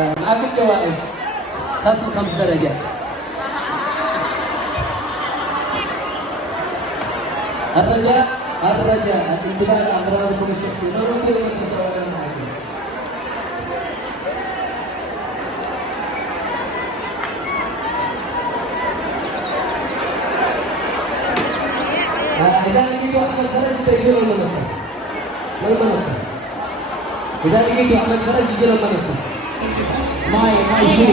معاكم جوائز خصم 5 درجات. الرجاء الانتباه لاغراضكم الشخصيه، ما ممكن ان تتساوون معكم. إذا لقيتوا أحمد فرج تجيبوا المنصة. إذا لقيتوا أحمد فرج يجيبوا المنصة. ماي شو؟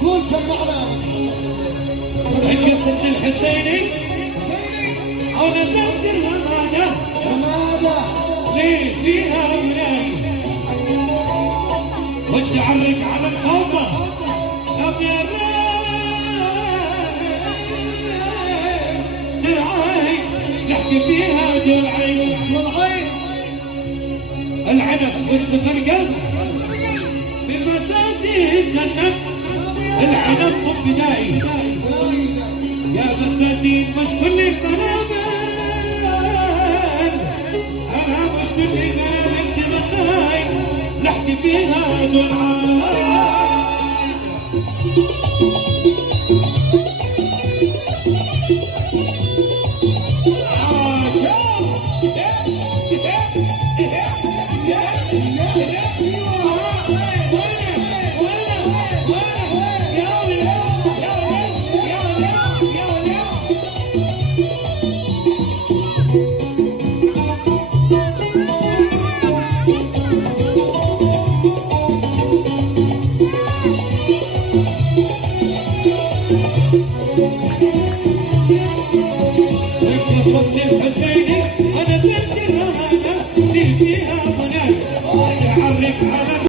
قول سمعنا. قصة الحسيني أنا زاد الرمادة ليه فيها أولاد وتعرف على الخوفة لم درعاي نحكي فيها درعاي العنب والسفرقل بمساتين جنة العنب مبتدائي يا بساتين مش كل القنابل انا مش كل القنابل تغناي نحكي فيها درعاي صوت الحسيني